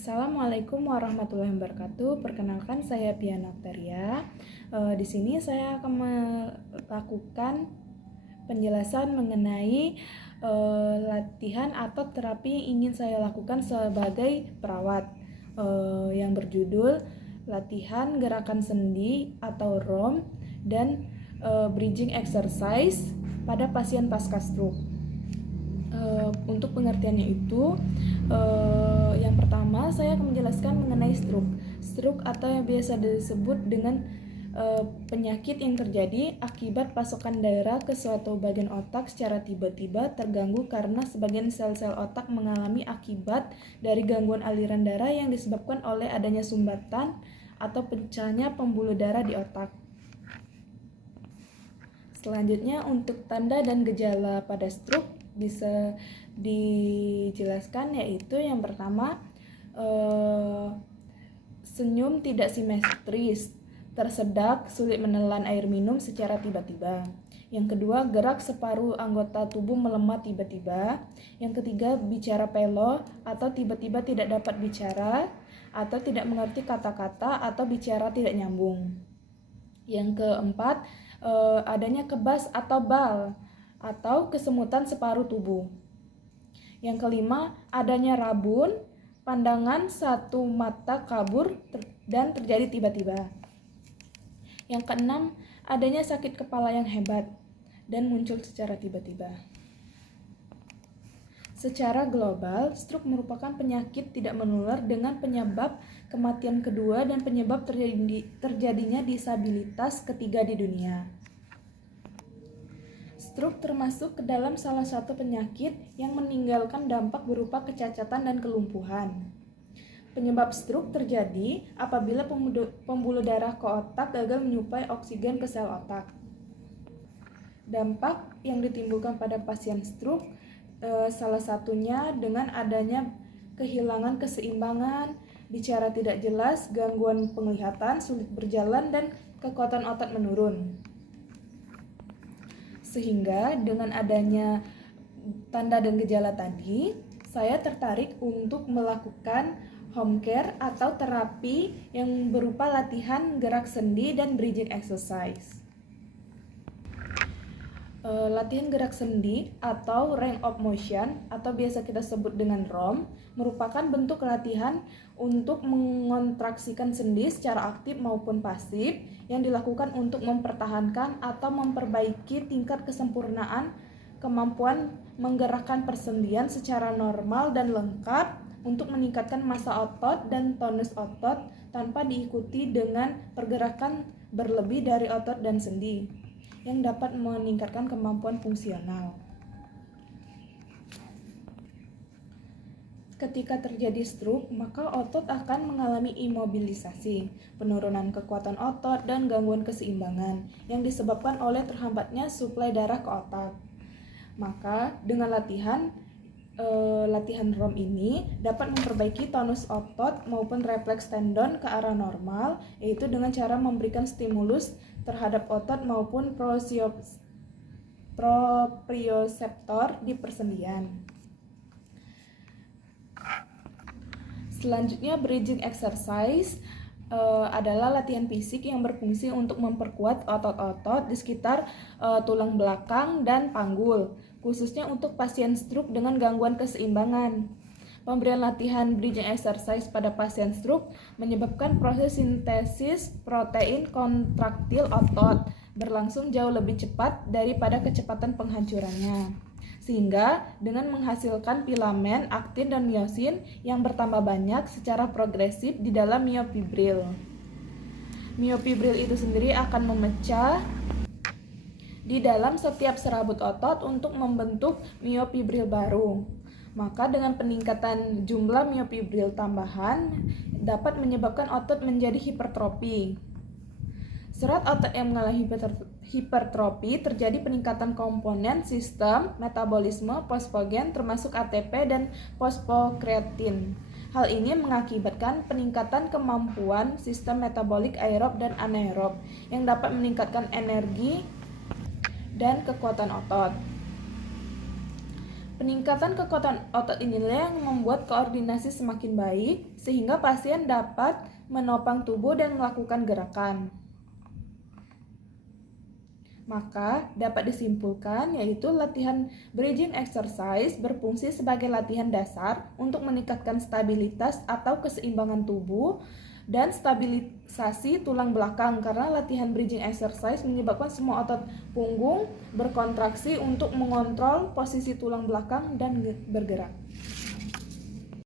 Assalamualaikum warahmatullahi wabarakatuh. Perkenalkan, saya Piana Octaria. Di sini saya akan melakukan penjelasan mengenai latihan atau terapi yang ingin saya lakukan sebagai perawat, yang berjudul latihan gerakan sendi atau ROM dan bridging exercise pada pasien pasca stroke. Untuk pengertiannya itu, yang pertama saya akan menjelaskan mengenai stroke. Stroke atau yang biasa disebut dengan penyakit yang terjadi akibat pasokan darah ke suatu bagian otak secara tiba-tiba terganggu karena sebagian sel-sel otak mengalami akibat dari gangguan aliran darah yang disebabkan oleh adanya sumbatan atau pecahnya pembuluh darah di otak. Selanjutnya, untuk tanda dan gejala pada stroke bisa dijelaskan, yaitu yang pertama, senyum tidak simetris, tersedak, sulit menelan air minum secara tiba-tiba. Yang kedua, gerak separuh anggota tubuh melemah tiba-tiba. Yang ketiga, bicara pelo atau tiba-tiba tidak dapat bicara atau tidak mengerti kata-kata atau bicara tidak nyambung. Yang keempat, adanya kebas atau bal atau kesemutan separuh tubuh. Yang kelima, adanya rabun, pandangan satu mata kabur dan terjadi tiba-tiba. Yang keenam, adanya sakit kepala yang hebat dan muncul secara tiba-tiba. Secara global, stroke merupakan penyakit tidak menular dengan penyebab kematian kedua dan penyebab terjadinya disabilitas ketiga di dunia. Stroke termasuk ke dalam salah satu penyakit yang meninggalkan dampak berupa kecacatan dan kelumpuhan. Penyebab stroke terjadi apabila pembuluh darah ke otak gagal menyuplai oksigen ke sel otak. Dampak yang ditimbulkan pada pasien stroke salah satunya dengan adanya kehilangan keseimbangan, bicara tidak jelas, gangguan penglihatan, sulit berjalan, dan kekuatan otot menurun. Sehingga dengan adanya tanda dan gejala tadi, saya tertarik untuk melakukan home care atau terapi yang berupa latihan gerak sendi dan bridging exercise. Latihan gerak sendi atau range of motion atau biasa kita sebut dengan ROM merupakan bentuk latihan untuk mengontraksikan sendi secara aktif maupun pasif yang dilakukan untuk mempertahankan atau memperbaiki tingkat kesempurnaan kemampuan menggerakkan persendian secara normal dan lengkap untuk meningkatkan massa otot dan tonus otot tanpa diikuti dengan pergerakan berlebih dari otot dan sendi yang dapat meningkatkan kemampuan fungsional. Ketika terjadi stroke, maka otot akan mengalami imobilisasi, penurunan kekuatan otot, dan gangguan keseimbangan yang disebabkan oleh terhambatnya suplai darah ke otak. Maka dengan latihan ROM ini dapat memperbaiki tonus otot maupun refleks tendon ke arah normal, yaitu dengan cara memberikan stimulus terhadap otot maupun proprioseptor di persendian. Selanjutnya, bridging exercise adalah latihan fisik yang berfungsi untuk memperkuat otot-otot di sekitar tulang belakang dan panggul, khususnya untuk pasien stroke dengan gangguan keseimbangan. Pemberian latihan bridging exercise pada pasien stroke menyebabkan proses sintesis protein kontraktil otot berlangsung jauh lebih cepat daripada kecepatan penghancurannya, sehingga dengan menghasilkan filamen, aktin, dan miosin yang bertambah banyak secara progresif di dalam miofibril. Miofibril itu sendiri akan memecah di dalam setiap serabut otot untuk membentuk miofibril baru. Maka dengan peningkatan jumlah miofibril tambahan dapat menyebabkan otot menjadi hipertrofi. Serat otot yang mengalami hipertrofi terjadi peningkatan komponen sistem metabolisme fosfogen termasuk ATP dan fosfokreatin. Hal ini mengakibatkan peningkatan kemampuan sistem metabolik aerob dan anaerob yang dapat meningkatkan energi dan kekuatan otot. Peningkatan kekuatan otot inilah yang membuat koordinasi semakin baik, sehingga pasien dapat menopang tubuh dan melakukan gerakan. Maka dapat disimpulkan yaitu latihan bridging exercise berfungsi sebagai latihan dasar untuk meningkatkan stabilitas atau keseimbangan tubuh dan stabilisasi tulang belakang, karena latihan bridging exercise menyebabkan semua otot punggung berkontraksi untuk mengontrol posisi tulang belakang dan bergerak.